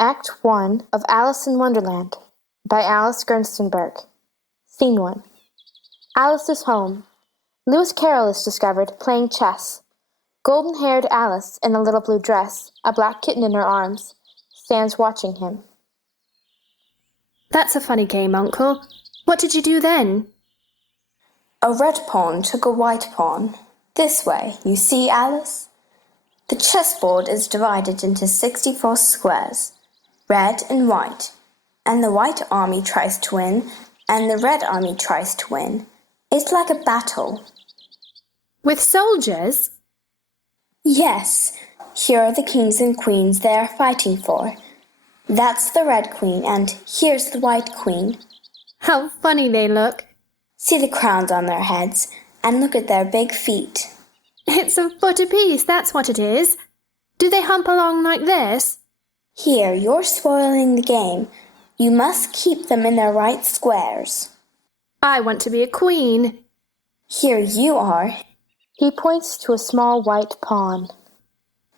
Act 1 of Alice in Wonderland by Alice Gerstenberg. Scene 1. Alice is home. Lewis Carroll is discovered playing chess. Golden-haired Alice in a little blue dress, a black kitten in her arms, stands watching him. That's a funny game, Uncle. What did you do then? A red pawn took a white pawn. This way, you see, Alice? The chessboard is divided into 64 squares, red and white, and the white army tries to win, and the red army tries to win. It's like a battle. With soldiers? Yes, here are the kings and queens they are fighting for. That's the red queen, and here's the white queen. How funny they look. See the crowns on their heads, and look at their big feet. It's a foot apiece, that's what it is. Do they hump along like this? Here, you're spoiling the game. You must keep them in their right squares. I want to be a queen. Here you are. He points to a small white pawn.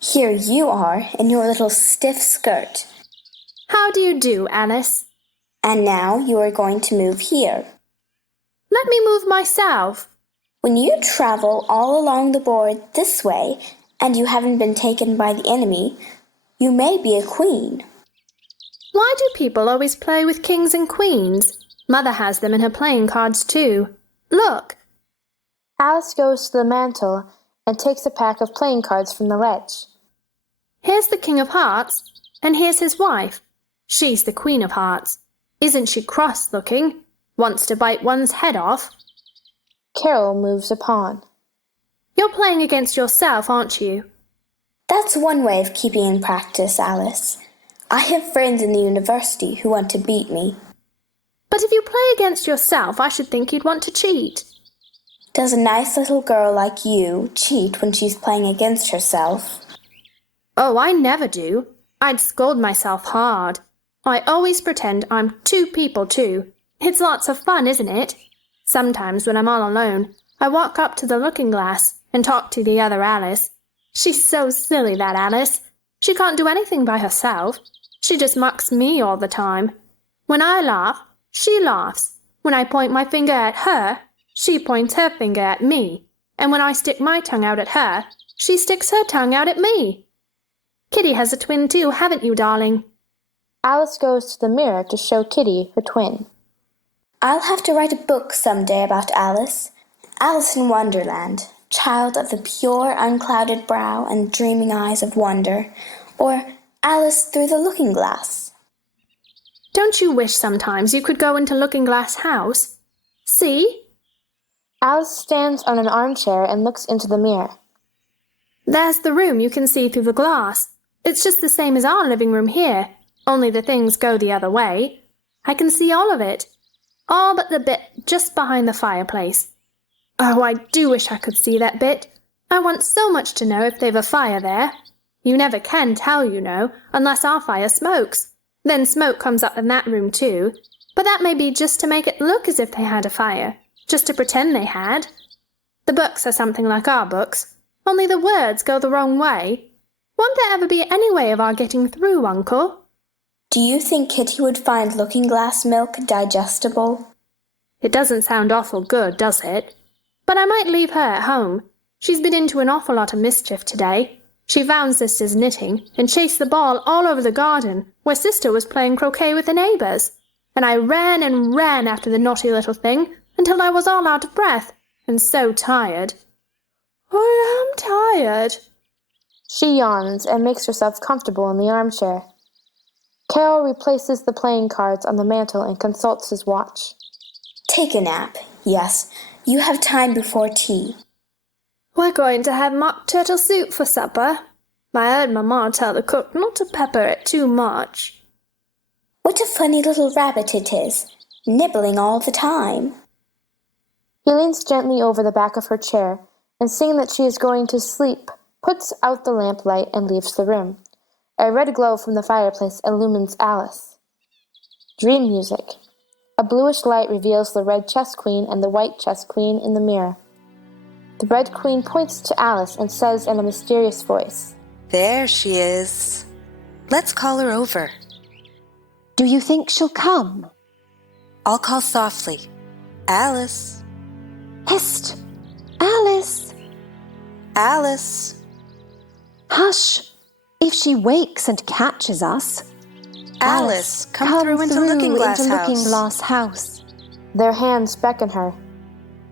Here you are in your little stiff skirt. How do you do, Alice? And now you are going to move here. Let me move myself. When you travel all along the board this way, and you haven't been taken by the enemy, you may be a queen. Why do people always play with kings and queens? Mother has them in her playing cards too. Look. Alice goes to the mantel and takes a pack of playing cards from the ledge. Here's the King of Hearts, and here's his wife. She's the Queen of Hearts. Isn't she cross-looking? Wants to bite one's head off. Carroll moves a pawn. You're playing against yourself, aren't you? That's one way of keeping in practice, Alice. I have friends in the university who want to beat me. But if you play against yourself, I should think you'd want to cheat. Does a nice little girl like you cheat when she's playing against herself? Oh, I never do. I'd scold myself hard. I always pretend I'm two people too. It's lots of fun, isn't it? Sometimes when I'm all alone, I walk up to the looking-glass and talk to the other Alice. She's so silly, that Alice. She can't do anything by herself. She just mocks me all the time. When I laugh, she laughs. When I point my finger at her, she points her finger at me. And when I stick my tongue out at her, she sticks her tongue out at me. Kitty has a twin too, haven't you, darling? Alice goes to the mirror to show Kitty her twin. I'll have to write a book someday about Alice. Alice in Wonderland, child of the pure, unclouded brow and dreaming eyes of wonder. Or Alice through the looking-glass. Don't you wish sometimes you could go into Looking-Glass House? See? Alice stands on an armchair and looks into the mirror. There's the room you can see through the glass. It's just the same as our living room here, only the things go the other way. I can see all of it. All but the bit just behind the fireplace. Oh, I do wish I could see that bit. I want so much to know if they've a fire there. You never can tell, you know, unless our fire smokes. Then smoke comes up in that room too. But that may be just to make it look as if they had a fire, just to pretend they had. The books are something like our books, only the words go the wrong way. Won't there ever be any way of our getting through, Uncle? Do you think Kitty would find looking-glass milk digestible? It doesn't sound awful good, does it? But I might leave her at home. She's been into an awful lot of mischief today. She found Sister's knitting and chased the ball all over the garden where Sister was playing croquet with the neighbours. And I ran and ran after the naughty little thing until I was all out of breath and so tired. I am tired. She yawns and makes herself comfortable in the armchair. Carroll replaces the playing cards on the mantel and consults his watch. Take a nap. Yes, you have time before tea. We're going to have mock turtle soup for supper. I heard Mamma tell the cook not to pepper it too much. What a funny little rabbit it is, nibbling all the time. He leans gently over the back of her chair and, seeing that she is going to sleep, puts out the lamplight and leaves the room. A red glow from the fireplace illumines Alice. Dream music. A bluish light reveals the red chess queen and the white chess queen in the mirror. The red queen points to Alice and says in a mysterious voice, There she is. Let's call her over. Do you think she'll come? I'll call softly. Alice. Hist! Alice! Alice. Hush! If she wakes and catches us. Alice, come through into Looking Glass House. Their hands beckon her.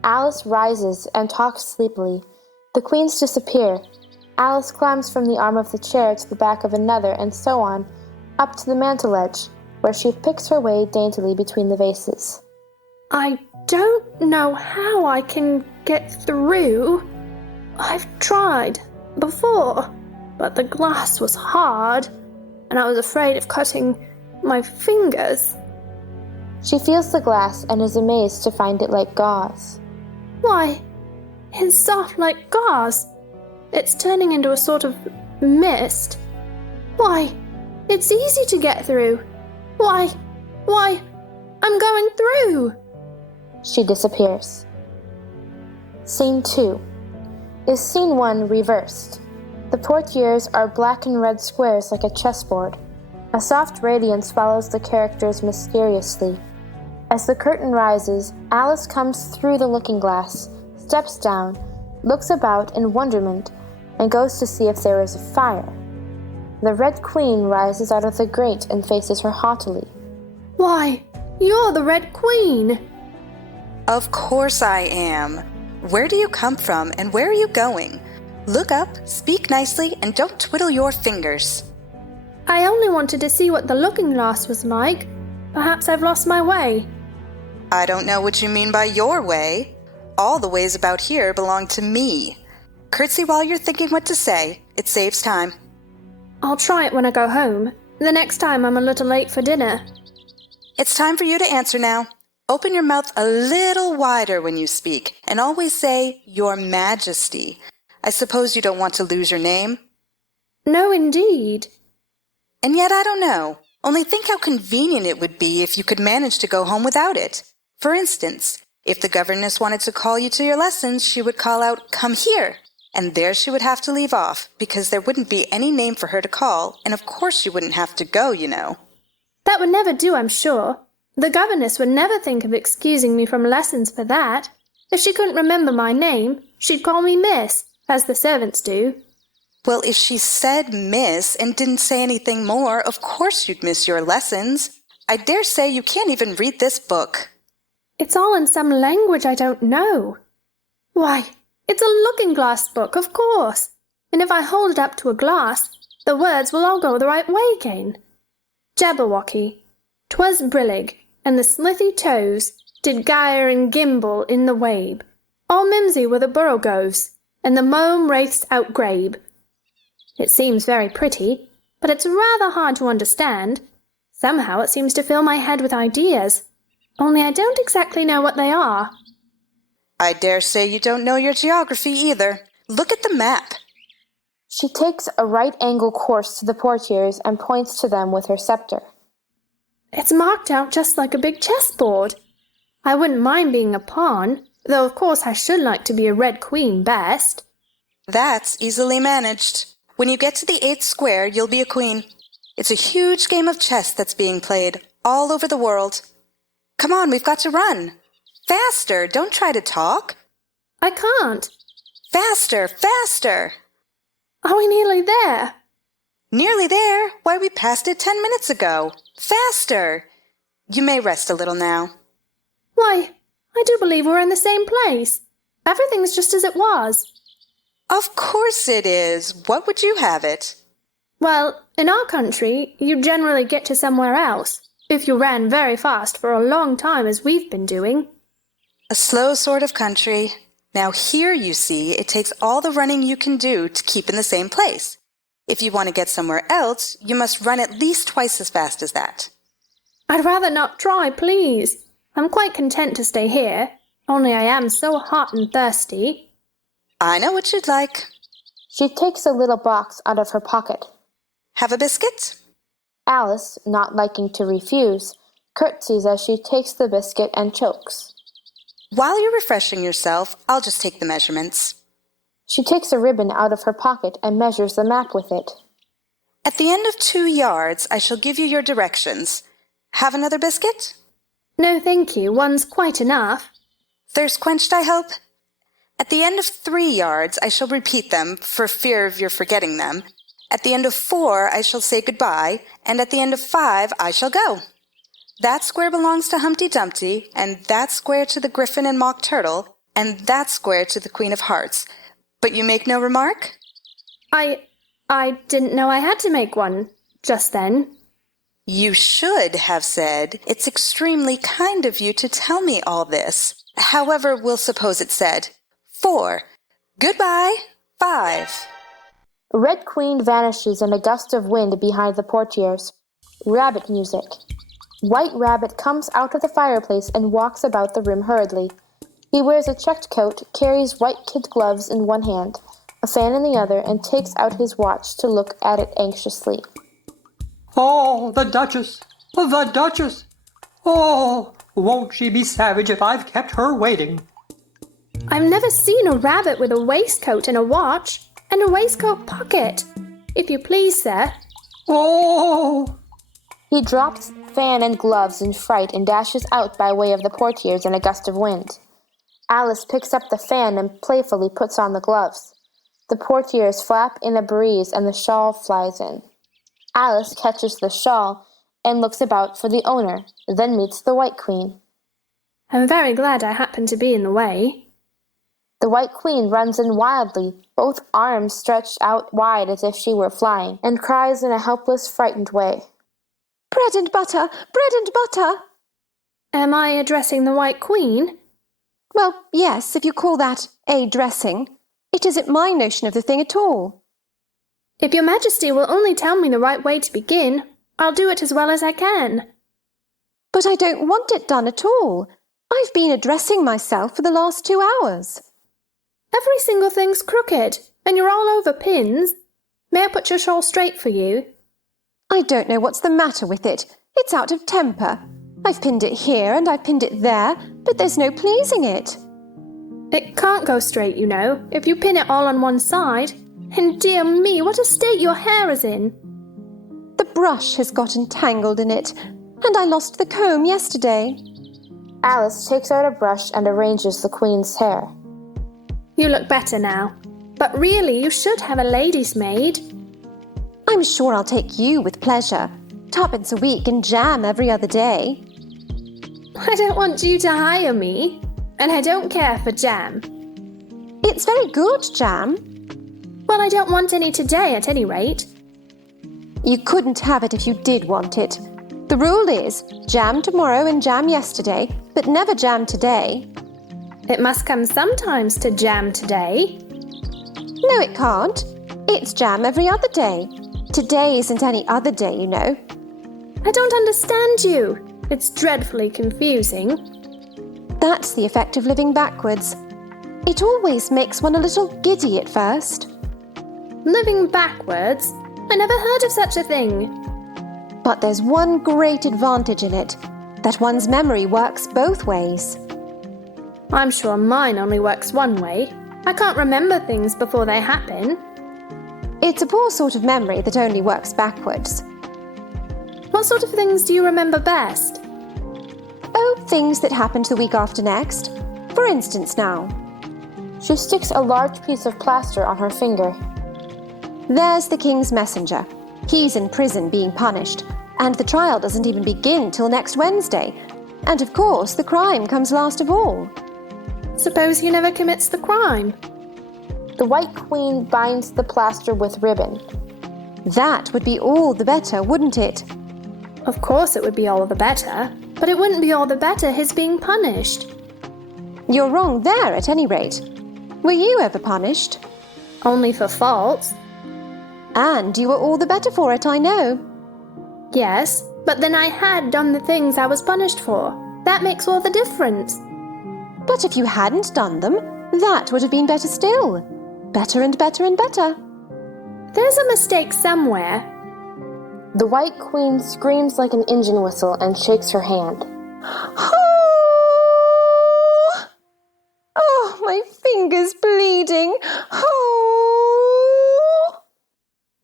Alice rises and talks sleepily. The queens disappear. Alice climbs from the arm of the chair to the back of another, and so on, up to the mantel edge, where she picks her way daintily between the vases. I don't know how I can get through. I've tried before, but the glass was hard, and I was afraid of cutting my fingers. She feels the glass and is amazed to find it like gauze. Why, it's soft like gauze. It's turning into a sort of mist. Why, it's easy to get through. Why, I'm going through. She disappears. Scene 2 is Scene 1 reversed. The portieres are black and red squares like a chessboard. A soft radiance follows the characters mysteriously. As the curtain rises, Alice comes through the looking glass, steps down, looks about in wonderment, and goes to see if there is a fire. The Red Queen rises out of the grate and faces her haughtily. Why, you're the Red Queen. Of course I am. Where do you come from and where are you going? Look up, speak nicely, and don't twiddle your fingers. I only wanted to see what the looking glass was like. Perhaps I've lost my way. I don't know what you mean by your way. All the ways about here belong to me. Curtsy while you're thinking what to say. It saves time. I'll try it when I go home. The next time I'm a little late for dinner. It's time for you to answer now. Open your mouth a little wider when you speak, and always say, Your Majesty. I suppose you don't want to lose your name? No, indeed. And yet I don't know. Only think how convenient it would be if you could manage to go home without it. For instance, if the governess wanted to call you to your lessons, she would call out, Come here! And there she would have to leave off, because there wouldn't be any name for her to call, and of course you wouldn't have to go, you know. That would never do, I'm sure. The governess would never think of excusing me from lessons for that. If she couldn't remember my name, she'd call me Miss, as the servants do. Well, if she said miss and didn't say anything more, of course you'd miss your lessons. I dare say you can't even read this book. It's all in some language I don't know. Why, it's a looking-glass book, of course. And if I hold it up to a glass, the words will all go the right way again. Jabberwocky, 'twas brillig, and the slithy toes did gyre and gimble in the wabe. All mimsy were the borogoves, and the mome wraiths outgrabe. It seems very pretty, but it's rather hard to understand. Somehow it seems to fill my head with ideas, only I don't exactly know what they are. I dare say you don't know your geography either. Look at the map. She takes a right-angle course to the portieres and points to them with her scepter. It's marked out just like a big chessboard. I wouldn't mind being a pawn, though of course I should like to be a Red Queen best. That's easily managed. When you get to the 8th square, you'll be a queen. It's a huge game of chess that's being played all over the world. Come on, we've got to run. Faster, don't try to talk. I can't. Faster, faster. Are we nearly there? Nearly there. Why, we passed it 10 minutes ago. Faster. You may rest a little now. Why, I do believe we're in the same place. Everything's just as it was. Of course it is. What would you have it? Well, in our country, you generally get to somewhere else, if you ran very fast for a long time as we've been doing. A slow sort of country. Now here, you see, it takes all the running you can do to keep in the same place. If you want to get somewhere else, you must run at least twice as fast as that. I'd rather not try, please. I'm quite content to stay here, only I am so hot and thirsty. I know what you'd like. She takes a little box out of her pocket. Have a biscuit? Alice, not liking to refuse, curtsies as she takes the biscuit and chokes. While you're refreshing yourself, I'll just take the measurements. She takes a ribbon out of her pocket and measures the map with it. At the end of 2 yards, I shall give you your directions. Have another biscuit? No, thank you. One's quite enough. Thirst quenched, I hope? At the end of 3 yards, I shall repeat them, for fear of your forgetting them. At the end of 4, I shall say goodbye, and at the end of 5, I shall go. That square belongs to Humpty Dumpty, and that square to the Griffin and Mock Turtle, and that square to the Queen of Hearts. But you make no remark? I didn't know I had to make one just then. You should have said, "It's extremely kind of you to tell me all this." However, we'll suppose it said, 4. Goodbye. 5. Red Queen vanishes in a gust of wind behind the portieres. Rabbit music. White Rabbit comes out of the fireplace and walks about the room hurriedly. He wears a checked coat, carries white kid gloves in one hand, a fan in the other, and takes out his watch to look at it anxiously. Oh, the Duchess! The Duchess! Oh, won't she be savage if I've kept her waiting? I've never seen a rabbit with a waistcoat and a watch, and a waistcoat pocket. If you please, sir. Oh! He drops fan and gloves in fright and dashes out by way of the portieres in a gust of wind. Alice picks up the fan and playfully puts on the gloves. The portieres flap in a breeze and the shawl flies in. Alice catches the shawl and looks about for the owner, then meets the White Queen. I'm very glad I happened to be in the way. The White Queen runs in wildly, both arms stretched out wide as if she were flying, and cries in a helpless, frightened way. Bread and butter! Bread and butter! Am I addressing the White Queen? Well, yes, if you call that a dressing. It isn't my notion of the thing at all. If your Majesty will only tell me the right way to begin, I'll do it as well as I can. But I don't want it done at all. I've been addressing myself for the last 2 hours. Every single thing's crooked, and you're all over pins. May I put your shawl straight for you? I don't know what's the matter with it. It's out of temper. I've pinned it here and I've pinned it there, but there's no pleasing it. It can't go straight, you know, if you pin it all on one side. And dear me, what a state your hair is in. The brush has got entangled in it, and I lost the comb yesterday. Alice takes out a brush and arranges the Queen's hair. You look better now. But really, you should have a lady's maid. I'm sure I'll take you with pleasure. 2 a week and jam every other day. I don't want you to hire me, and I don't care for jam. It's very good, jam. Well, I don't want any today at any rate. You couldn't have it if you did want it. The rule is jam tomorrow and jam yesterday, but never jam today. It must come sometimes to jam today. No, it can't. It's jam every other day. Today isn't any other day, you know. I don't understand you. It's dreadfully confusing. That's the effect of living backwards. It always makes one a little giddy at first. Living backwards? I never heard of such a thing. But there's one great advantage in it, that one's memory works both ways. I'm sure mine only works one way. I can't remember things before they happen. It's a poor sort of memory that only works backwards. What sort of things do you remember best? Oh, things that happened the week after next. For instance now. She sticks a large piece of plaster on her finger. There's the king's messenger. He's in prison being punished, and the trial doesn't even begin till next Wednesday. And of course, the crime comes last of all. Suppose he never commits the crime. The White Queen binds the plaster with ribbon. That would be all the better, wouldn't it? Of course it would be all the better, but it wouldn't be all the better his being punished. You're wrong there, at any rate. Were you ever punished? Only for faults. And you were all the better for it, I know. Yes, but then I had done the things I was punished for. That makes all the difference. But if you hadn't done them, that would have been better still. Better and better and better. There's a mistake somewhere. The White Queen screams like an engine whistle and shakes her hand. Oh, oh, my finger's bleeding. Oh.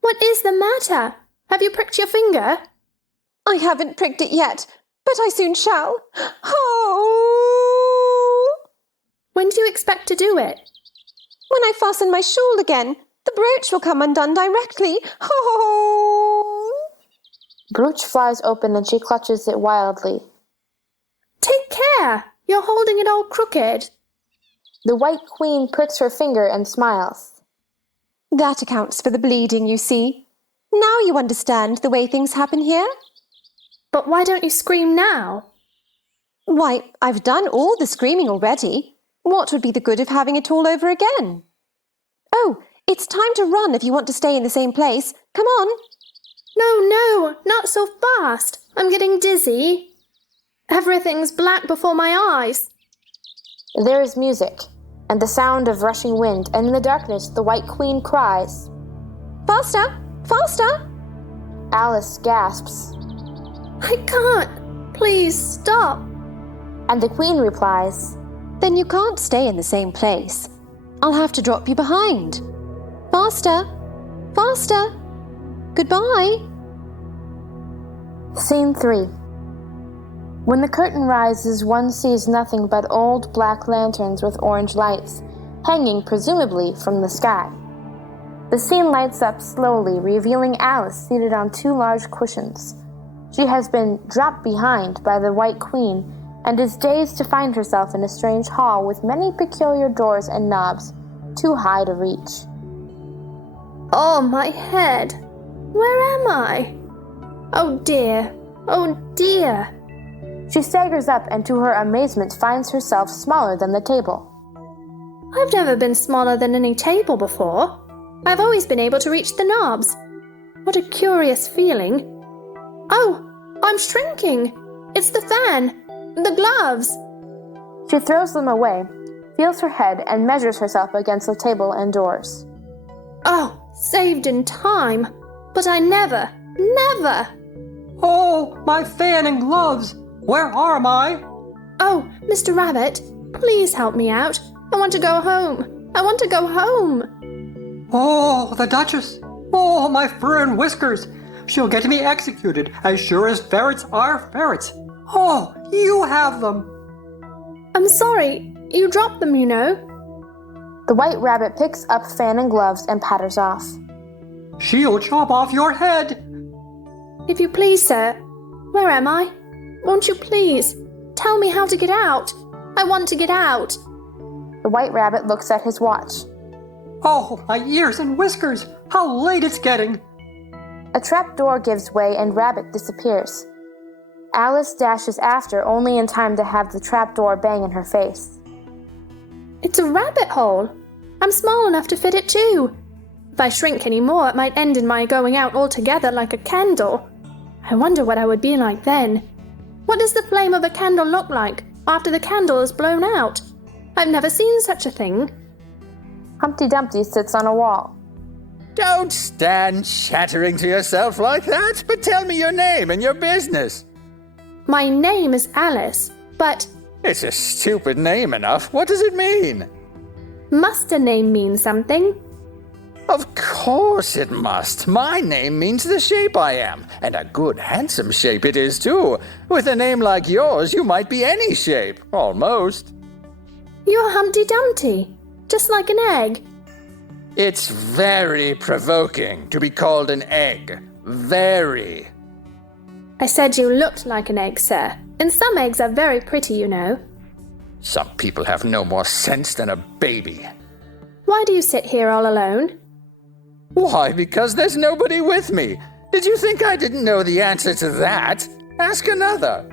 What is the matter? Have you pricked your finger? I haven't pricked it yet, but I soon shall. Oh! When do you expect to do it? When I fasten my shawl again, the brooch will come undone directly. Oh! Brooch flies open and she clutches it wildly. Take care! You're holding it all crooked. The White Queen pricks her finger and smiles. That accounts for the bleeding, you see. Now you understand the way things happen here? But why don't you scream now? Why, I've done all the screaming already. What would be the good of having it all over again? Oh, it's time to run if you want to stay in the same place. Come on. No, not so fast. I'm getting dizzy. Everything's black before my eyes. There is music, and the sound of rushing wind, and in the darkness the White Queen cries. Faster! Faster! Alice gasps, I can't. Please stop. and the Queen replies, Then you can't stay in the same place. I'll have to drop you behind. Faster! Faster! Goodbye! Scene 3. When the curtain rises, one sees nothing but old black lanterns with orange lights, hanging presumably from the sky. The scene lights up slowly, revealing Alice seated on 2 large cushions. She has been dropped behind by the White Queen and is dazed to find herself in a strange hall with many peculiar doors and knobs, too high to reach. Oh, my head. Where am I? Oh dear. Oh dear. She staggers up and to her amazement finds herself smaller than the table. I've never been smaller than any table before. I've always been able to reach the knobs. What a curious feeling. Oh, I'm shrinking. It's the fan. The gloves. She throws them away, feels her head, and measures herself against the table and doors. Oh, saved in time. But I never. Oh, my fan and gloves! Where are my? Oh, Mr. Rabbit, please help me out. I want to go home. I want to go home. Oh, the Duchess! Oh, my fur and whiskers! She'll get me executed as sure as ferrets are ferrets. Oh, you have them! I'm sorry. You dropped them, you know. The White Rabbit picks up fan and gloves and patters off. She'll chop off your head! If you please, sir. Where am I? Won't you please? Tell me how to get out. I want to get out. The White Rabbit looks at his watch. Oh, my ears and whiskers! How late it's getting! A trap door gives way and Rabbit disappears. Alice dashes after, only in time to have the trap door bang in her face. It's a rabbit hole. I'm small enough to fit it too. If I shrink any more, it might end in my going out altogether like a candle. I wonder what I would be like then. What does the flame of a candle look like after the candle is blown out? I've never seen such a thing. Humpty Dumpty sits on a wall. Don't stand chattering to yourself like that, but tell me your name and your business. My name is Alice, but It's a stupid name enough. What does it mean? must a name mean something? Of course it must. My name means the shape I am, and a good handsome shape it is too. With a name like yours, you might be any shape, almost. You're Humpty Dumpty, just like an egg. It's very provoking to be called an egg. Very. I said you looked like an egg, sir. And some eggs are very pretty, you know. Some people have no more sense than a baby. Why do you sit here all alone? Why, because there's nobody with me. Did you think I didn't know the answer to that? Ask another.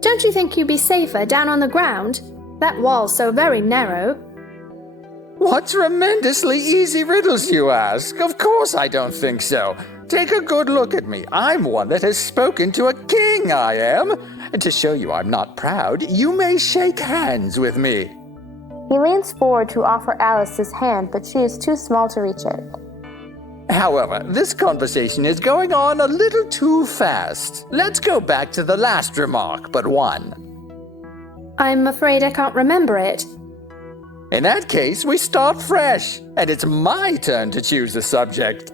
Don't you think you'd be safer down on the ground? That wall's so very narrow. What tremendously easy riddles you ask. Of course I don't think so. Take a good look at me. I'm one that has spoken to a king, I am. And to show you I'm not proud, you may shake hands with me. He leans forward to offer Alice his hand, but she is too small to reach it. However, this conversation is going on a little too fast. Let's go back to the last remark, but one. I'm afraid I can't remember it. In that case, we start fresh, and it's my turn to choose the subject.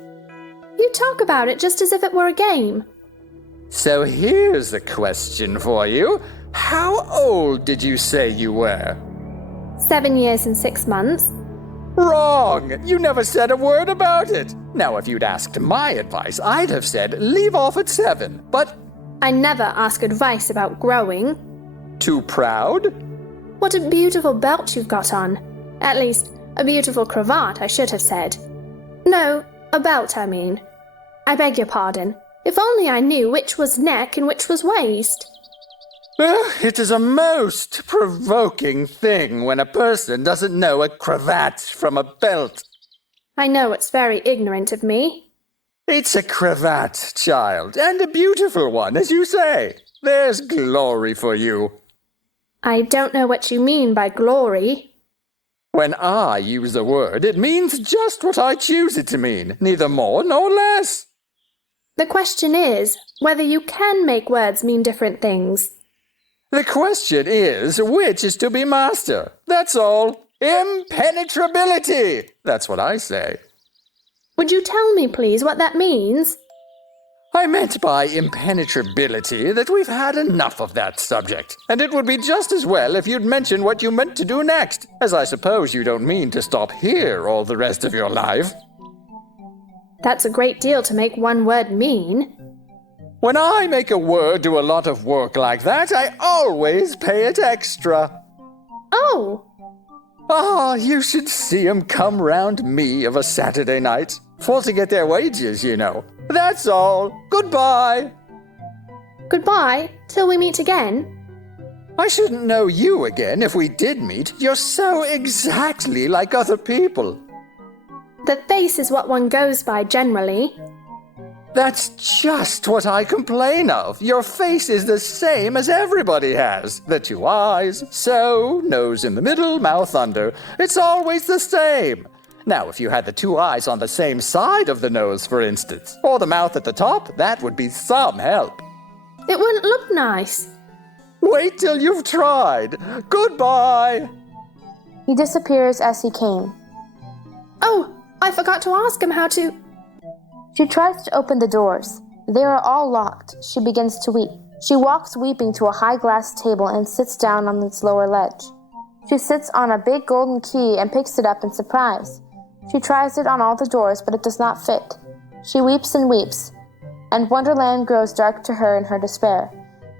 You talk about it just as if it were a game. So here's a question for you. How old did you say you were? 7 years and 6 months. Wrong! You never said a word about it. Now, if you'd asked my advice, I'd have said leave off at 7, but... I never ask advice about growing. Too proud? What a beautiful belt you've got on. At least, a beautiful cravat, I should have said. No, a belt, I mean. I beg your pardon. If only I knew which was neck and which was waist. It is a most provoking thing when a person doesn't know a cravat from a belt. I know it's very ignorant of me. It's a cravat, child, and a beautiful one, as you say. There's glory for you. I don't know what you mean by glory. When I use a word, it means just what I choose it to mean, neither more nor less. The question is whether you can make words mean different things. The question is, which is to be master? That's all. Impenetrability! That's what I say. Would you tell me, please, what that means? I meant by impenetrability that we've had enough of that subject, and it would be just as well if you'd mention what you meant to do next, as I suppose you don't mean to stop here all the rest of your life. That's a great deal to make one word mean. When I make a word do a lot of work like that, I always pay it extra. Oh! Ah, you should see 'em come round me of a Saturday night, for to get their wages, you know. That's all. Goodbye. Goodbye, till we meet again. I shouldn't know you again if we did meet. You're so exactly like other people. The face is what one goes by generally. That's just what I complain of. Your face is the same as everybody has. The 2 eyes, so, nose in the middle, mouth under. It's always the same. Now, if you had the 2 eyes on the same side of the nose, for instance, or the mouth at the top, that would be some help. It wouldn't look nice. Wait till you've tried. Goodbye. He disappears as he came. Oh, I forgot to ask him how to... She tries to open the doors. They are all locked. She begins to weep. She walks weeping to a high glass table and sits down on its lower ledge. She sits on a big golden key and picks it up in surprise. She tries it on all the doors, but it does not fit. She weeps, and Wonderland grows dark to her in her despair.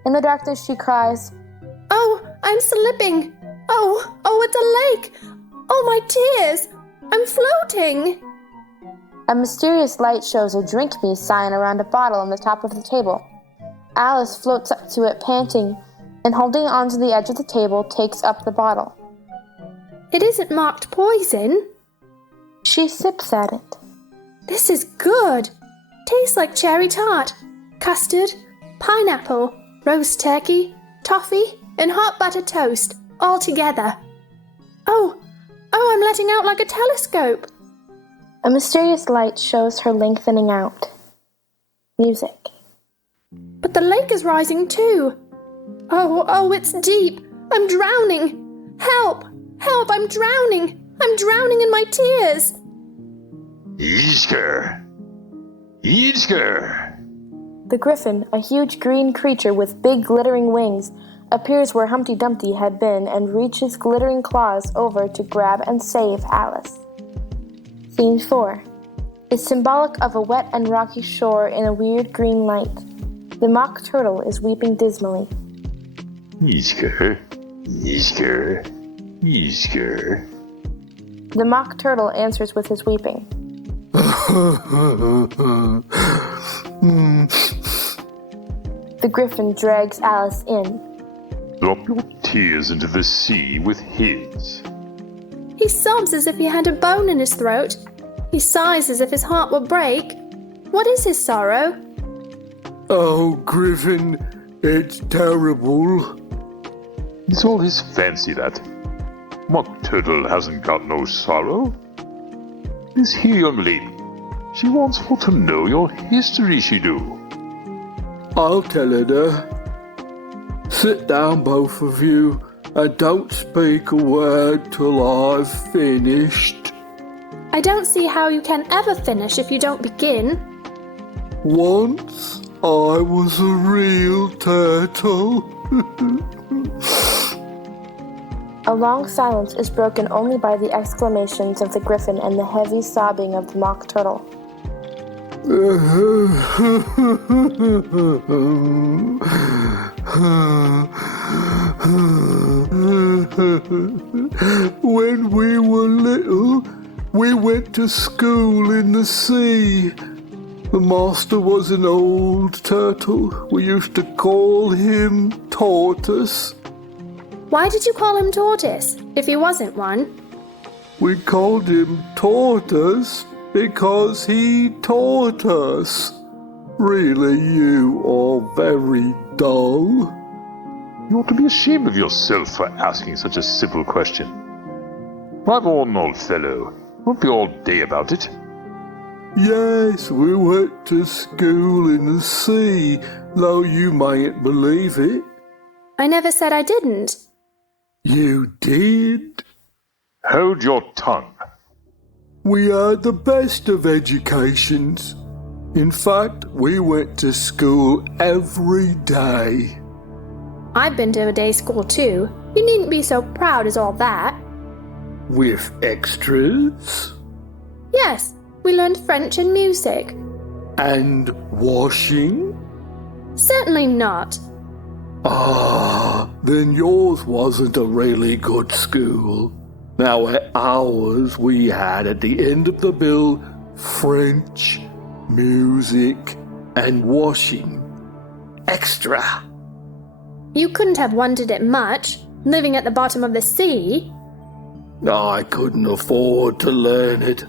In the darkness she cries, Oh, I'm slipping. Oh, it's a lake. Oh, my tears. I'm floating. A mysterious light shows a drink me sign around a bottle on the top of the table. Alice floats up to it panting, and holding onto the edge of the table, takes up the bottle. It isn't marked poison. She sips at it. This is good. Tastes like cherry tart, custard, pineapple, roast turkey, toffee, and hot buttered toast, all together. Oh, I'm letting out like a telescope. A mysterious light shows her lengthening out. Music. But the lake is rising too. Oh, it's deep. I'm drowning. Help! Help, I'm drowning. I'm drowning in my tears. Easker! Easker! The griffin, a huge green creature with big glittering wings, appears where Humpty Dumpty had been and reaches glittering claws over to grab and save Alice. Scene 4 is symbolic of a wet and rocky shore in a weird green light. The mock turtle is weeping dismally. Easker! Easker! Easker! The mock turtle answers with his weeping. The griffin drags Alice in. Drop your tears into the sea with his. He sobs as if he had a bone in his throat. He sighs as if his heart will break. What is his sorrow? Oh, Griffin, it's terrible. It's all his fancy, that. Mock Turtle hasn't got no sorrow. This here young lady, she wants for to know your history, she do. I'll tell her. Sit down, both of you, and don't speak a word till I've finished. I don't see how you can ever finish if you don't begin. Once I was a real turtle. A long silence is broken only by the exclamations of the griffin and the heavy sobbing of the mock turtle. When we were little, we went to school in the sea. The master was an old turtle. We used to call him Tortoise. Why did you call him Tortoise, if he wasn't one? We called him Tortoise because he taught us. Really, you are very dull. You ought to be ashamed of yourself for asking such a simple question. Drive on, old fellow. Won't be all day about it. Yes, we went to school in the sea, though you mayn't believe it. I never said I didn't. You did. Hold your tongue. We had the best of educations. In fact, we went to school every day. I've been to a day school too. You needn't be so proud as all that. With extras? Yes, we learned French and music. And washing? Certainly not. Ah, then yours wasn't a really good school. Now at ours we had at the end of the bill French, music, and washing. Extra. You couldn't have wanted it much, living at the bottom of the sea. I couldn't afford to learn it.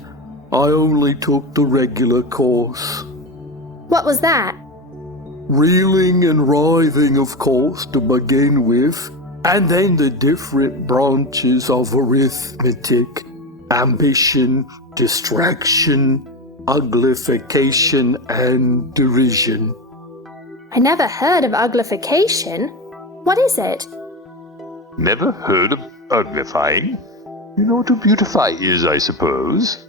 I only took the regular course. What was that? Reeling and writhing, of course, to begin with, and then the different branches of arithmetic, ambition, distraction, uglification, and derision. I never heard of uglification. What is it? Never heard of uglifying? You know what to beautify is, I suppose.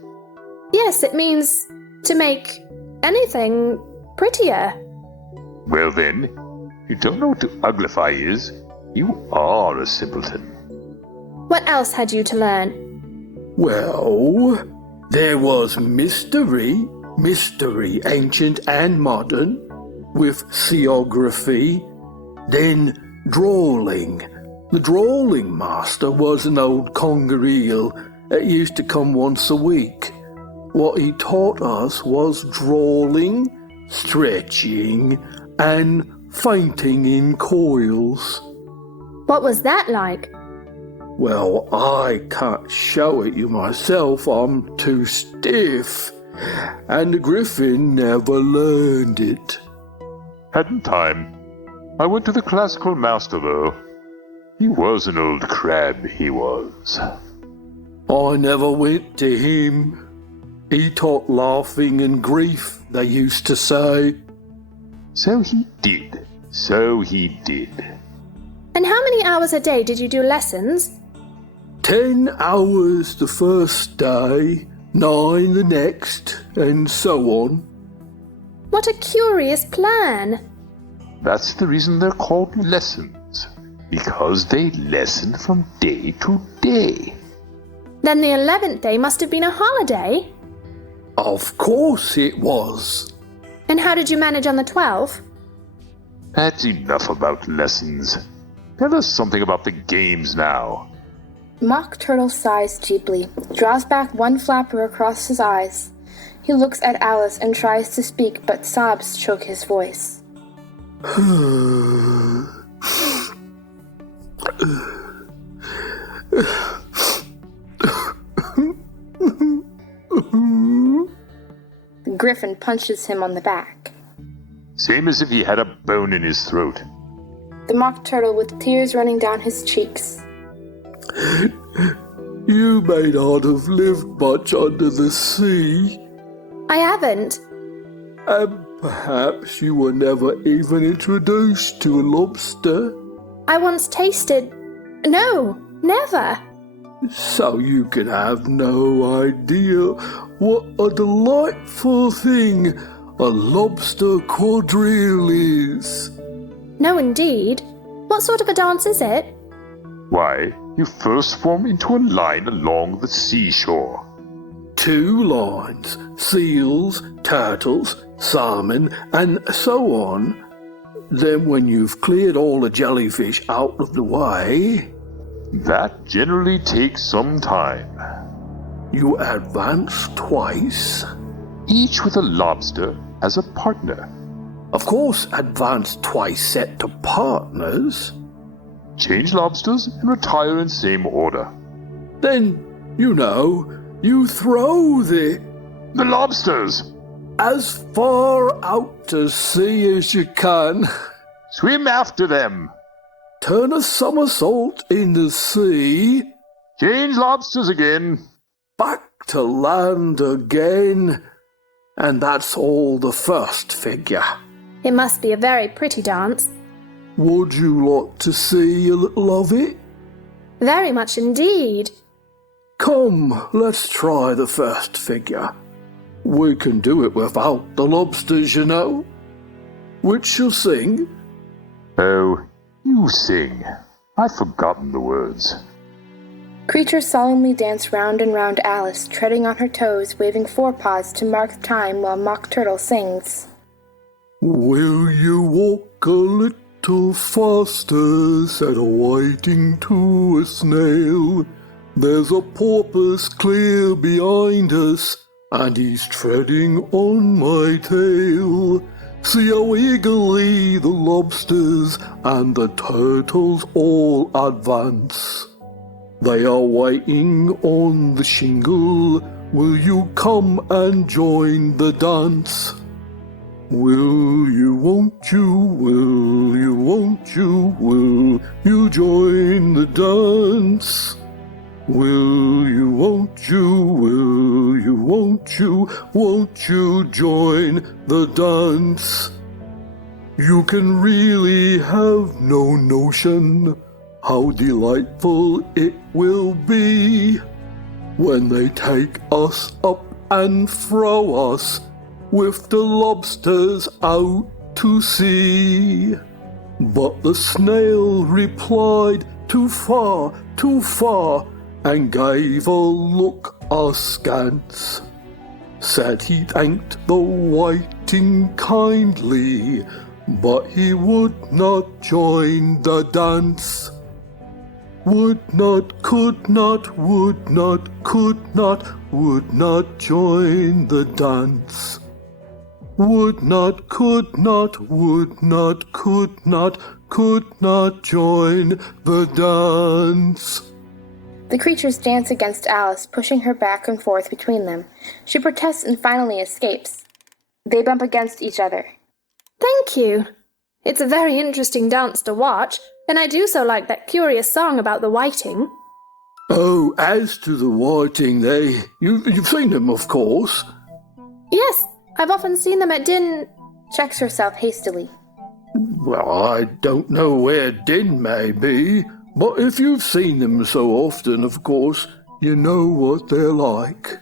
Yes, it means to make anything prettier. Well then, you don't know what to uglify is. You are a simpleton. What else had you to learn? Well, there was mystery, ancient and modern, with seography, then drawling. The drawling master was an old conger eel that used to come once a week. What he taught us was drawling, stretching, and fainting in coils. What was that like? Well, I can't show it you myself, I'm too stiff. And the griffin never learned it. Hadn't time. I went to the classical master, though. He was an old crab, he was. I never went to him. He taught laughing and grief, they used to say. So he did. So he did. And how many hours a day did you do lessons? 10 hours the first day, 9 the next, and so on. What a curious plan. That's the reason they're called lessons. Because they lesson from day to day. Then the 11th day must have been a holiday. Of course it was. And how did you manage on the 12th? That's enough about lessons. Tell us something about the games now. Mock Turtle sighs deeply, draws back one flapper across his eyes. He looks at Alice and tries to speak, but sobs choke his voice. The griffin punches him on the back. Same as if he had a bone in his throat. The Mock Turtle, with tears running down his cheeks. You may not have lived much under the sea. I haven't. And perhaps you were never even introduced to a lobster. I once tasted... No, never. So you can have no idea what a delightful thing a lobster quadrille is. No, indeed. What sort of a dance is it? Why, you first form into a line along the seashore. 2 lines, seals, turtles, salmon, and so on. Then when you've cleared all the jellyfish out of the way, That generally takes some time. you advance twice. Each with a lobster as a partner. Of course, advance twice set to partners. Change lobsters and retire in same order. Then, you throw the lobsters! as far out to sea as you can. Swim after them! Turn a somersault in the sea. Change lobsters again. Back to land again. And that's all the first figure. It must be a very pretty dance. Would you like to see a little of it? Very much indeed. Come, let's try the first figure. We can do it without the lobsters, Which shall sing? Oh, you sing. I've forgotten the words. Creatures solemnly dance round and round Alice, treading on her toes, waving forepaws to mark time while Mock Turtle sings. Will you walk a little faster, said a whiting to a snail. There's a porpoise clear behind us, and he's treading on my tail. See how eagerly the lobsters and the turtles all advance. They are waiting on the shingle. Will you come and join the dance? Will you, won't you, will you, won't you, will you join the dance? Will you, won't you, won't you join the dance? You can really have no notion how delightful it will be when they take us up and throw us with the lobsters out to sea. But the snail replied, too far, and gave a look askance. Said he thanked the whiting kindly, but he would not join the dance. Would not, could not, would not, could not, would not join the dance. Would not, could not, would not, could not join the dance. The creatures dance against Alice, pushing her back and forth between them. She protests and finally escapes. They bump against each other. Thank you. It's a very interesting dance to watch, and I do so like that curious song about the whiting. Oh, as to the whiting, you've seen them, of course. Yes, I've often seen them at Checks herself hastily. Well, I don't know where Din may be, but if you've seen them so often, of course, you know what they're like.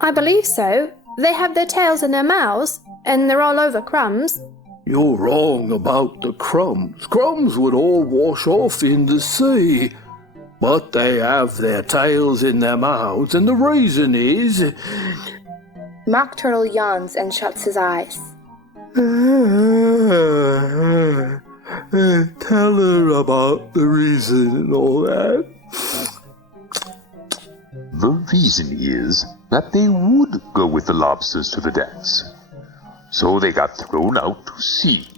I believe so. They have their tails in their mouths, and they're all over crumbs. You're wrong about the crumbs. Crumbs would all wash off in the sea. But they have their tails in their mouths, and the reason is... Mock Turtle yawns and shuts his eyes. Tell her about the reason and all that. The reason is that they would go with the lobsters to the dance. So they got thrown out to sea.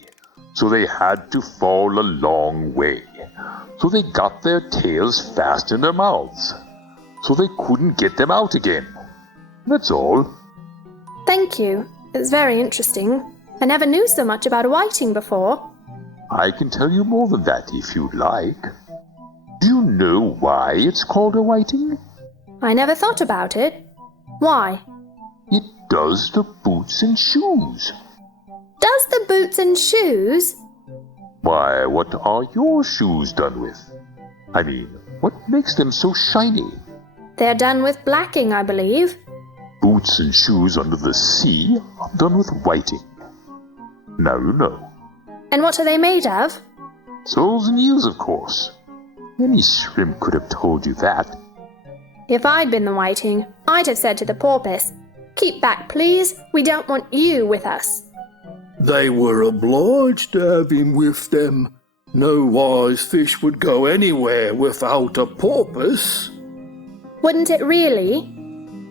So they had to fall a long way. So they got their tails fast in their mouths. So they couldn't get them out again. That's all. Thank you. It's very interesting. I never knew so much about a whiting before. I can tell you more than that if you'd like. Do you know why it's called a whiting? I never thought about it. Why? It does the boots and shoes. Does the boots and shoes? Why, what are your shoes done with? I mean, what makes them so shiny? They're done with blacking, I believe. Boots and shoes under the sea are done with whiting. Now you know. And what are they made of? Soles and eels, of course. Any shrimp could have told you that. If I'd been the whiting, I'd have said to the porpoise, "Keep back, please. We don't want you with us." They were obliged to have him with them. No wise fish would go anywhere without a porpoise. Wouldn't it really?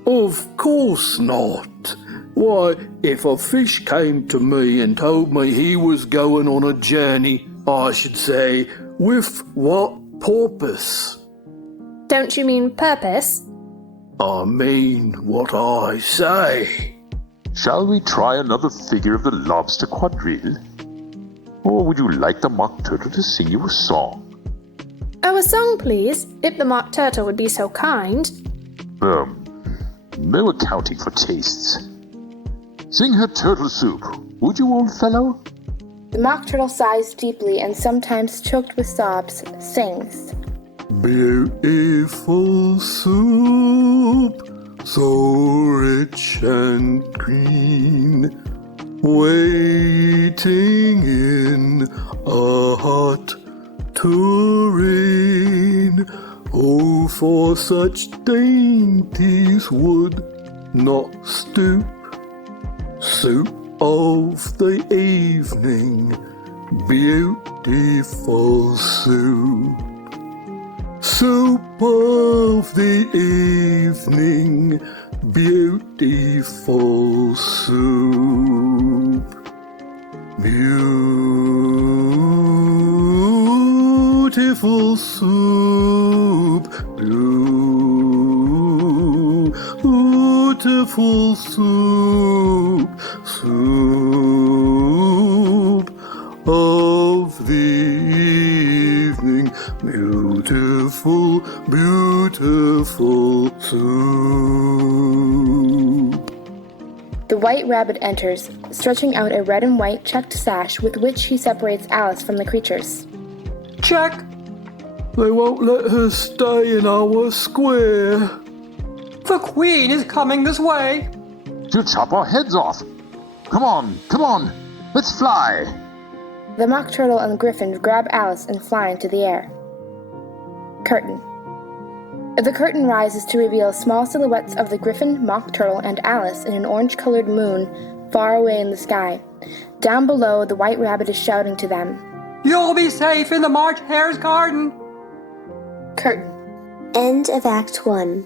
Of course not. Why, if a fish came to me and told me he was going on a journey, I should say, with what purpose? Don't you mean purpose? I mean what I say. Shall we try another figure of the lobster quadrille? Or would you like the mock turtle to sing you a song? Oh, a song, please, if the mock turtle would be so kind. No accounting for tastes. Sing her turtle soup, would you, old fellow? The mock turtle sighs deeply and sometimes choked with sobs, sings. Beautiful soup, so rich and green, waiting in a hot tureen. Oh, for such dainties would not stoop. Soup of the evening, beautiful soup. Soup of the evening, beautiful soup. Beautiful soup. Beautiful soup. Soup of the evening, beautiful, beautiful soup. The white rabbit enters, stretching out a red and white checked sash with which he separates Alice from the creatures. Check. They won't let her stay in our square. The Queen is coming this way. She'll chop our heads off. Come on, let's fly. The mock turtle and the griffin grab Alice and fly into the air. Curtain. The curtain rises to reveal small silhouettes of the griffin, mock turtle, and Alice in an orange-colored moon far away in the sky. Down below, the white rabbit is shouting to them. You'll be safe in the March Hare's garden. Curtain. End of Act 1.